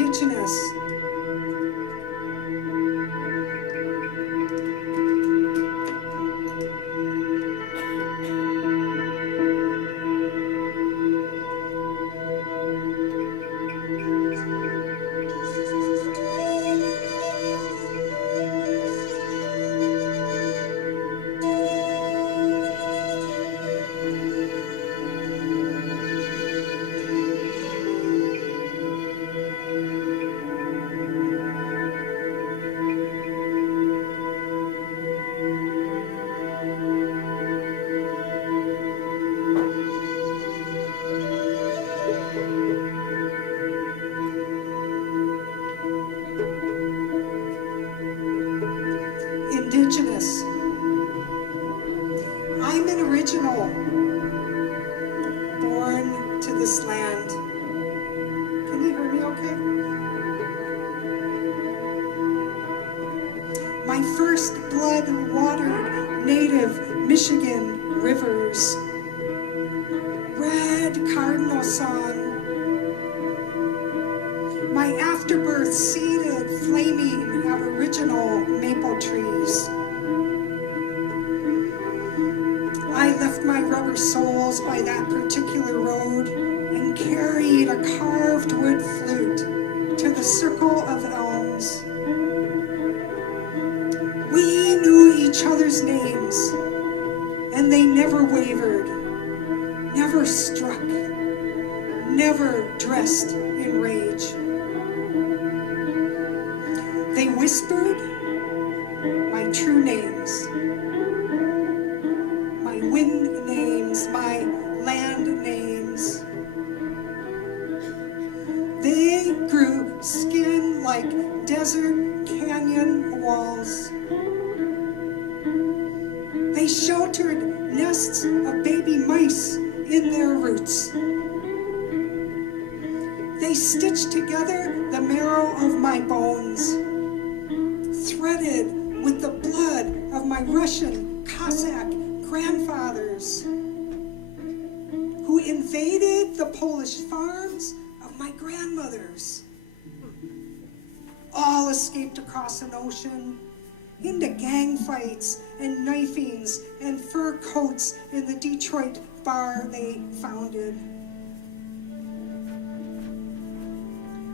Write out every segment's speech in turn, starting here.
indigenous. Indigenous. I'm an original, born to this land. Can you hear me okay? My first blood-watered native Michigan rivers. Red cardinal song. My afterbirth seeded flaming aboriginal maple trees. I left my rubber soles by that particular road and carried a carved wood flute to the circle of elms. We knew each other's names, and they never wavered, never struck, never dressed in rage. They whispered my true names, my wind names, my land names. They grew skin like desert canyon walls. They sheltered nests of baby mice in their roots. They stitched together the marrow of my bones, threaded with the blood of my Russian Cossack grandfathers, who invaded the Polish farms of my grandmothers. All escaped across an ocean, into gang fights and knifings and fur coats in the Detroit bar they founded.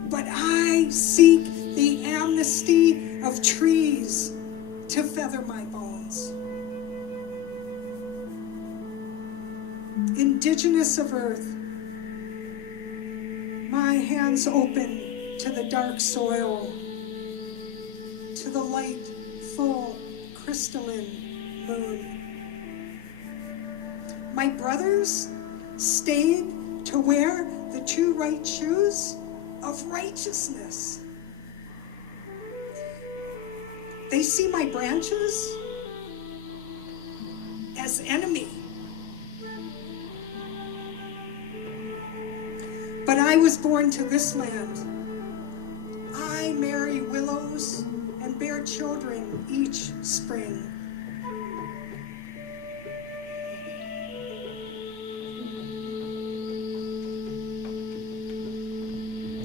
But I seek the amnesty of trees to feather my bones. Indigenous of earth, my hands open to the dark soil, to the light, full, crystalline moon. My brothers stayed to wear the two right shoes of righteousness. They see my branches as enemy. But I was born to this land. I marry willows and bear children each spring.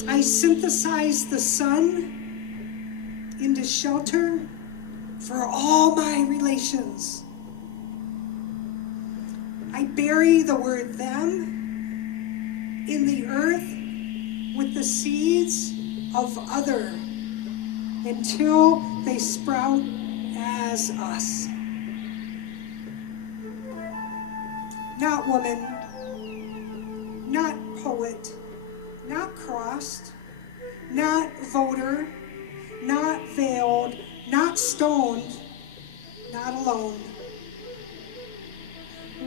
I synthesize the sun into shelter for all my relations. I bury the word them in the earth with the seeds of other until they sprout as us. Not woman, not poet, not crossed, not voter, not veiled, not stoned, not alone.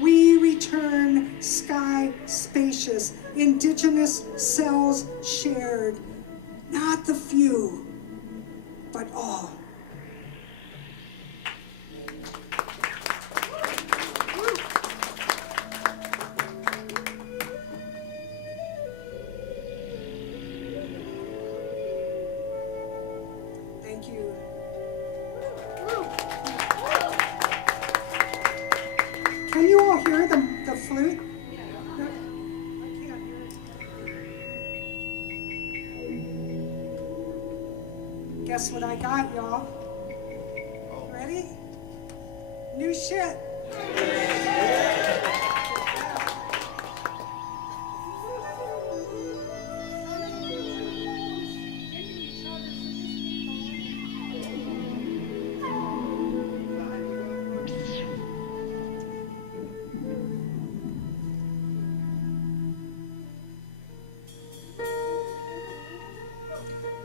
We return sky spacious, indigenous cells shared, not the few, but all. Thank you. Can you all hear the flute? No, I can't hear it. Guess what I got, y'all? Ready? New shit.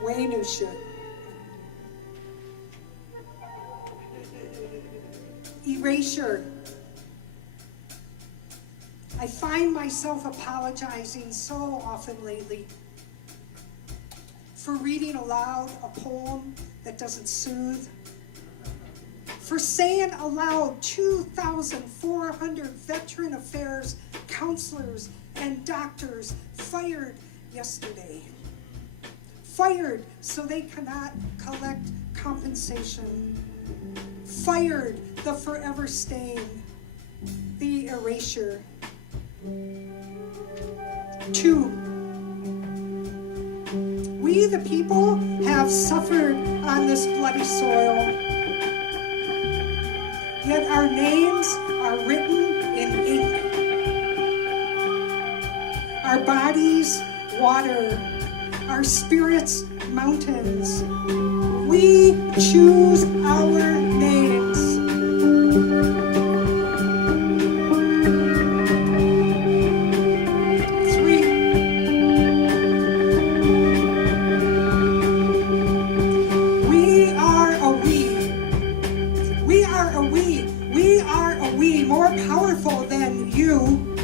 Way new shit. Erasure. I find myself apologizing so often lately for reading aloud a poem that doesn't soothe, for saying aloud 2,400 veteran affairs counselors and doctors fired yesterday. Fired so they cannot collect compensation. Fired, the forever stain, the erasure. 2, we the people have suffered on this bloody soil, yet our names are written in ink. Our bodies, water, our spirits, mountains. We choose our names. 3, we are a we. We are a we. We are a we, more powerful than you,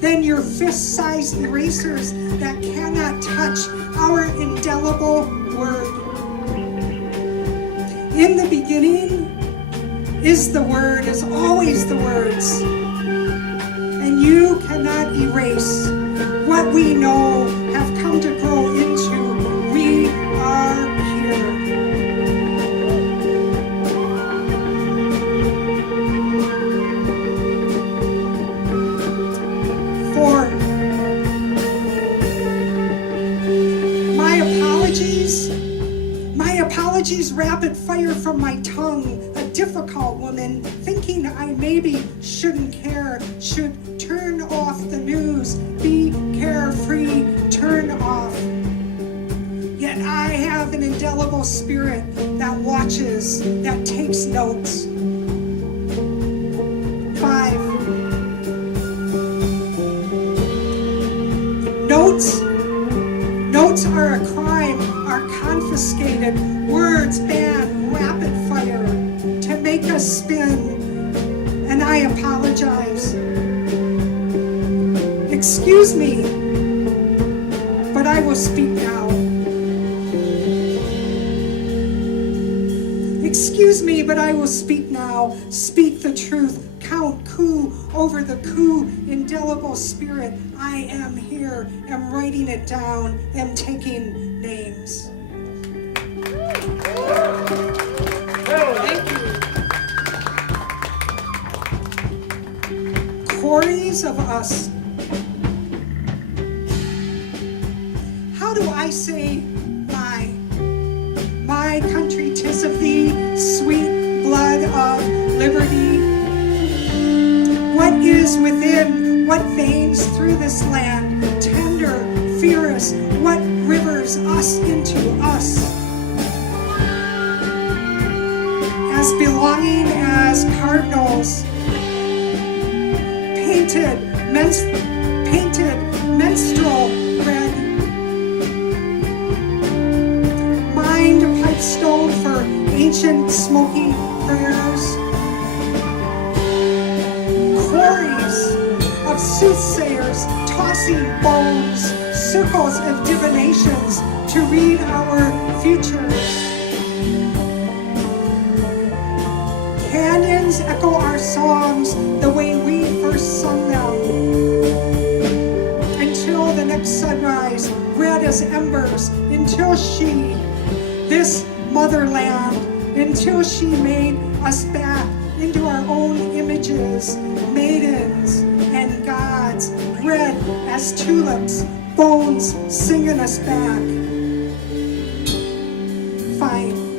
than your fist-sized erasers that cannot touch our indelible word. In the beginning is the word, is always the words. And you cannot erase what we know have come to grow into. We are here. For my apologies rapid fire from my tongue, a difficult woman, thinking I maybe shouldn't care, should turn off the news, be carefree, turn off. Yet I have an indelible spirit that watches, that takes notes. 5, notes are a crime, are confiscated, words banned, rapid fire, to make us spin, and I apologize. Excuse me, but I will speak now. Excuse me, but I will speak now. Speak the truth. Count coup over the coup. Indelible spirit. I am here. Am writing it down. Am taking names. Thank you. Quarries of us. How do I say my country, 'tis of thee, sweet blood of liberty? What is within, what veins through this land, tender, fierce, what rivers us into us? As belonging as cardinals, painted menstrual red, pipestone for ancient smoky prayers, quarries of soothsayers tossing bones, circles of divinations to read our futures. Canyons echo our songs the way we first sung them, until the next sunrise, red as embers, until she, this motherland, until she made us back into our own images, maidens and gods, red as tulips, bones singing us back. Fine.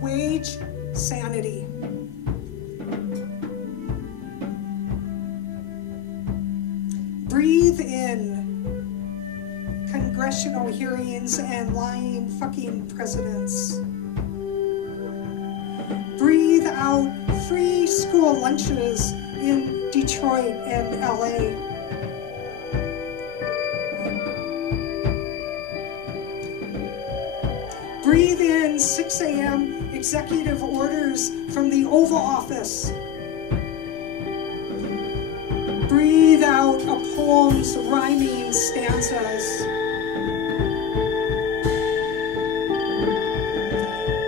Wage sanity. Breathe in congressional hearings and lying fucking presidents. Breathe out free school lunches in Detroit and LA. Breathe in 6 a.m. executive orders from the Oval Office. Breathe out a poem's rhyming stanzas.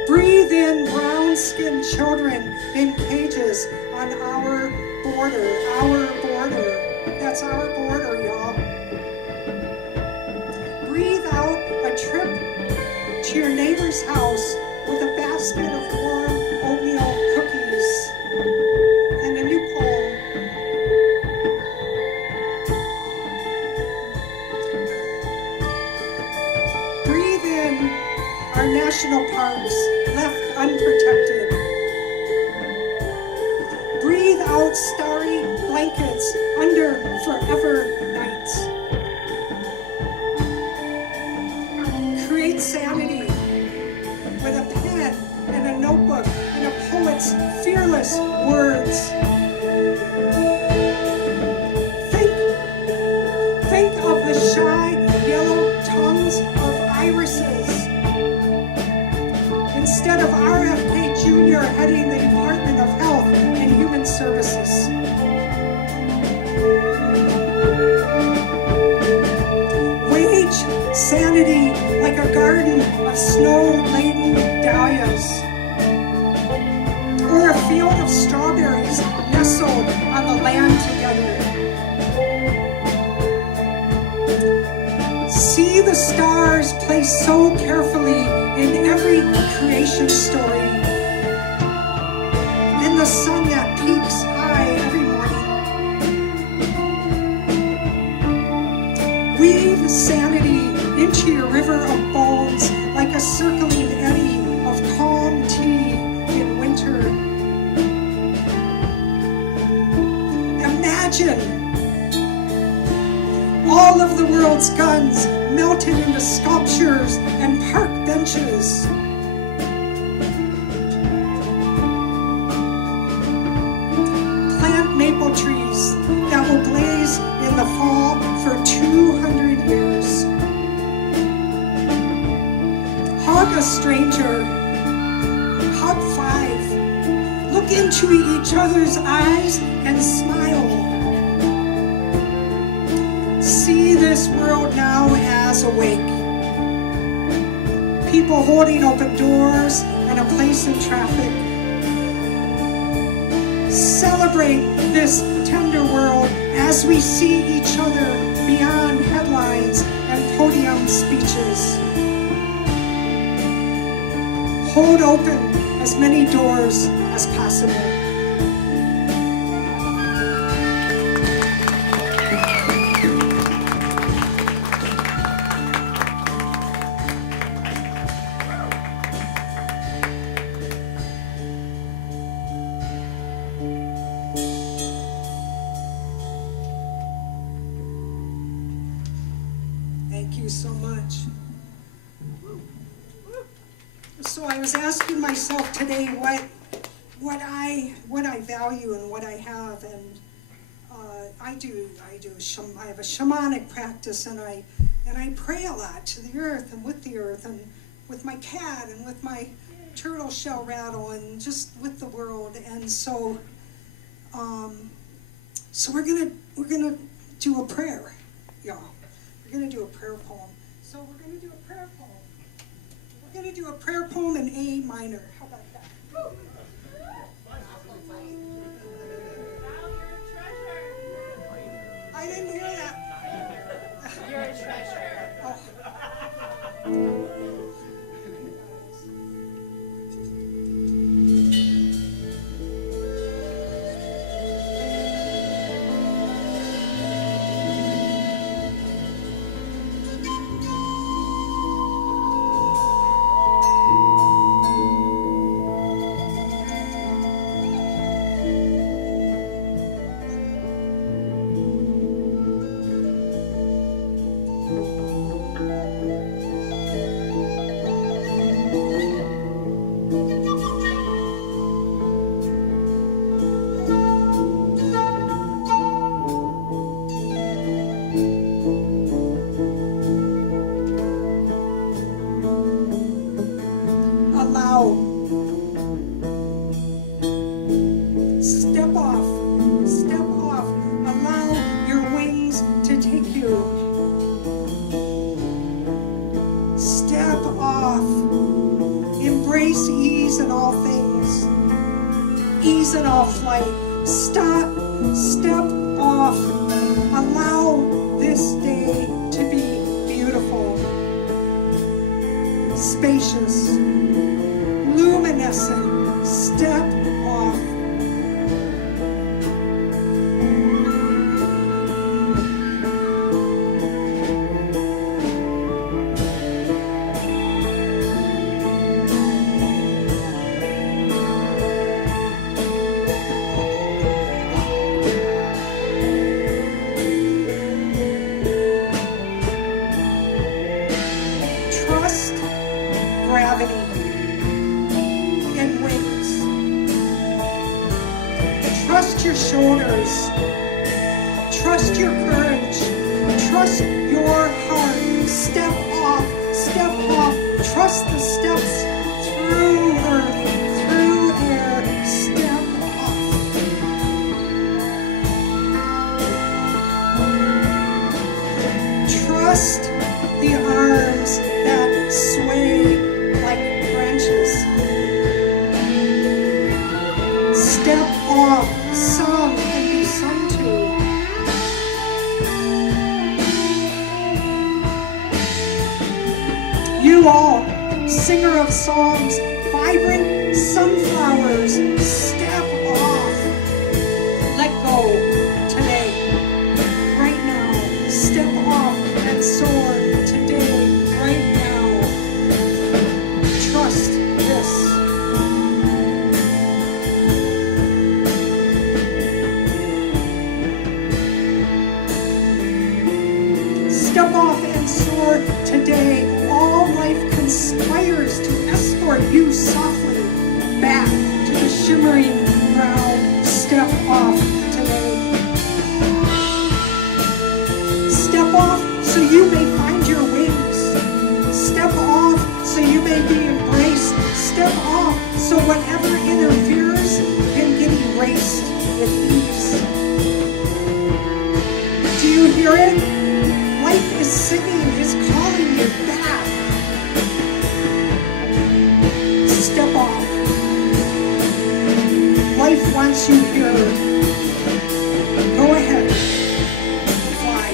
Breathe in brown-skinned children in cages on our border. Our border. That's our border, y'all. Breathe out a trip to your neighbor's house with a basket of warm oatmeal cookies and a new poem. Breathe in our national parks left unprotected. Breathe out starry blankets under forever nights. Create sanity with a pen and a notebook and a poet's fearless words. Think of the shy yellow tongues of irises instead of RFK Jr. heading the Department of Health and Human Services. Wage sanity like a garden of snow-laden dahlias, or a field of strawberries nestled on the land together. See the stars placed so carefully in every creation story, and the sun that peaks high every morning. Weave sanity into your river of bones like a circling eddy of calm tea in winter. Imagine all of the world's guns melted into sculptures and park benches. Plant maple trees that will blaze in the fall for 200 years. Hug a stranger. Hug 5. Look into each other's eyes and smile. See this world now as awake. People holding open doors and a place in traffic. Celebrate this tender world as we see each other beyond headlines and podium speeches. Hold open as many doors as possible. Thank you so much. So I was asking myself today what I value and what I have, and I have a shamanic practice, and I pray a lot to the earth and with with my cat and with my turtle shell rattle and just with the world. And so we're gonna do a prayer, y'all. We're gonna do a prayer poem. So we're gonna do a prayer poem. We're going to do a prayer poem in A minor. How about that? Woo. I didn't hear that. You're a treasure. Oh. Embrace ease in all things, ease in all flight. Step off. Allow this day to be beautiful, spacious, luminescent. Step off. Trust gravity and wings. Trust your shoulders. Trust your courage. Trust your heart. Step off. Step off. Trust the steps through earth, through air. Step off. Trust the arms that sway like branches. Step off, sung and be sung to. You all, singer of songs, vibrant sunflowers, step off. Let go today, right now. Step off and soar today, right now. Trust this. Step off and soar today. All life conspires to escort you softly back to the shimmering ground. Step off today. Step off so you may find your wings. Step off so you may be embraced. Step off so whatever interferes can get erased with ease. Do you hear it? Life is singing, is calling you back. Step off. Life wants you here. Go ahead. Fly.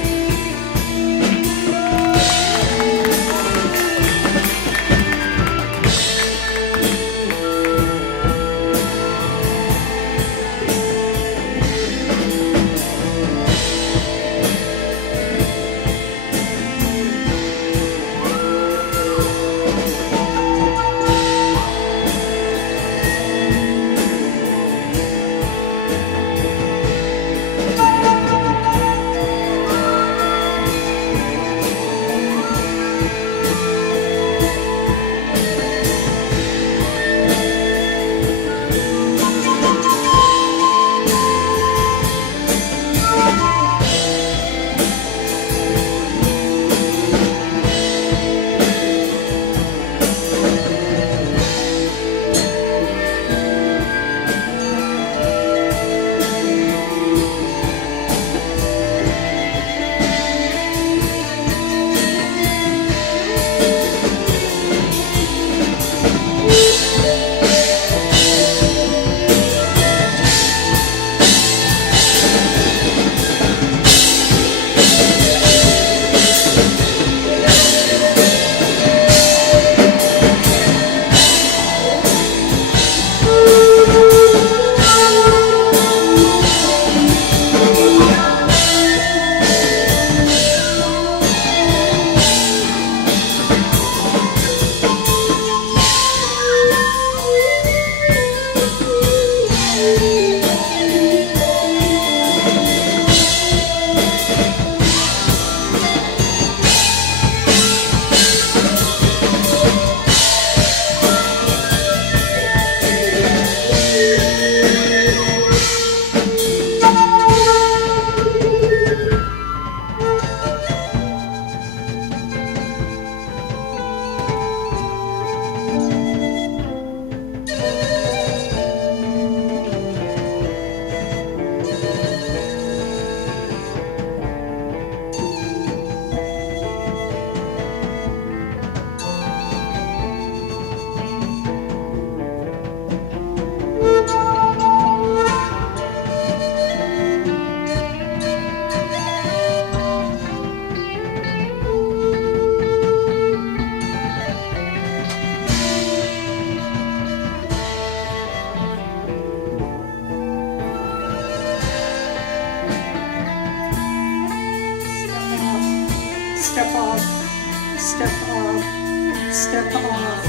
Step off.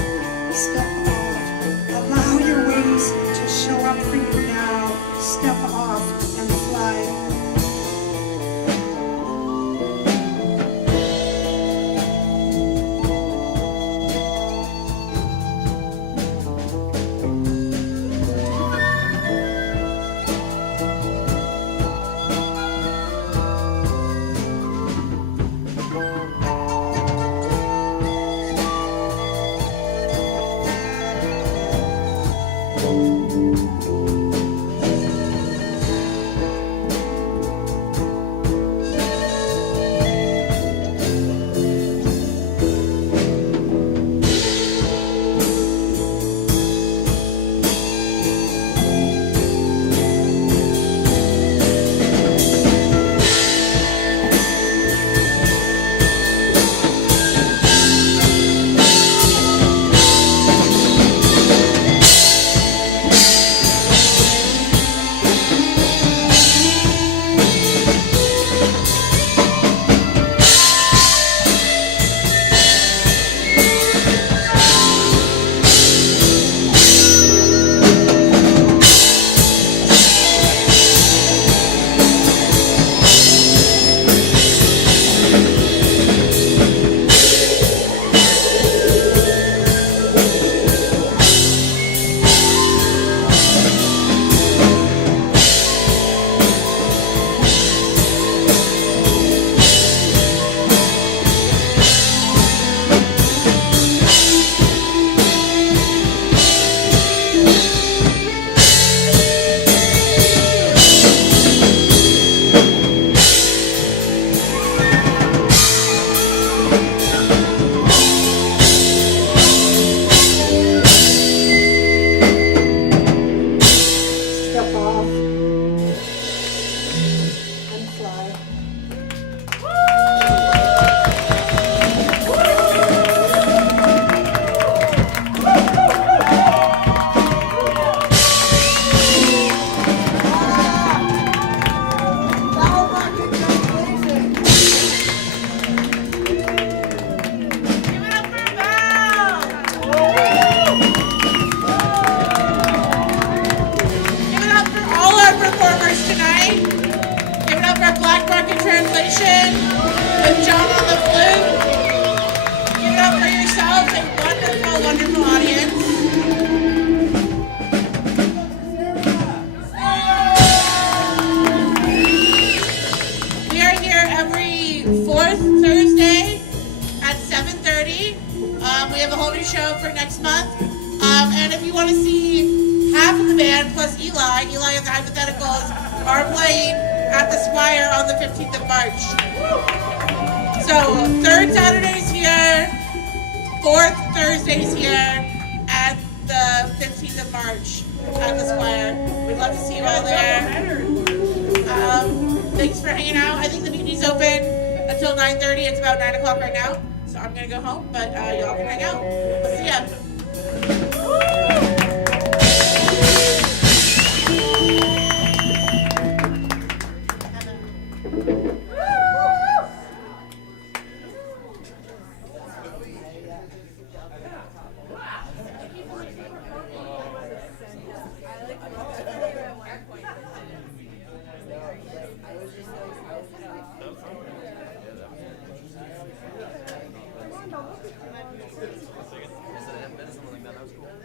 Step off. Allow your wings to show up for you now. Step off and fly. Translation with John on the flute. Give it up for yourselves, a wonderful, wonderful audience. We are here every fourth Thursday at 7:30. We have a whole new show for next month. And if you want to see half of the band plus Eli and the Hypotheticals are playing at the Squire on the 15th of March. So, third Saturday's here, fourth Thursday's here, and the 15th of March at the Squire. We'd love to see you all there. Thanks for hanging out. I think the meeting's open until 9:30. It's about 9 o'clock right now, so I'm going to go home, but y'all can hang out. See ya. Something like that. That was cool.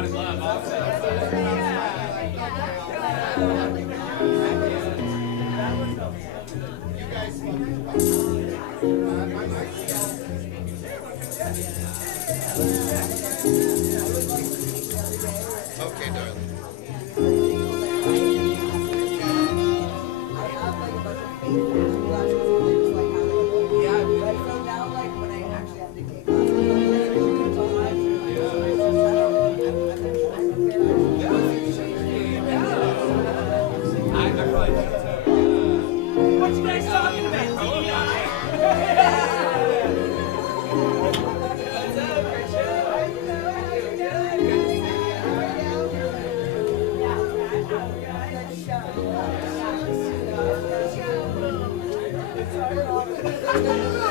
out in love also. Okay, darling. What you guys talking about? Yeah.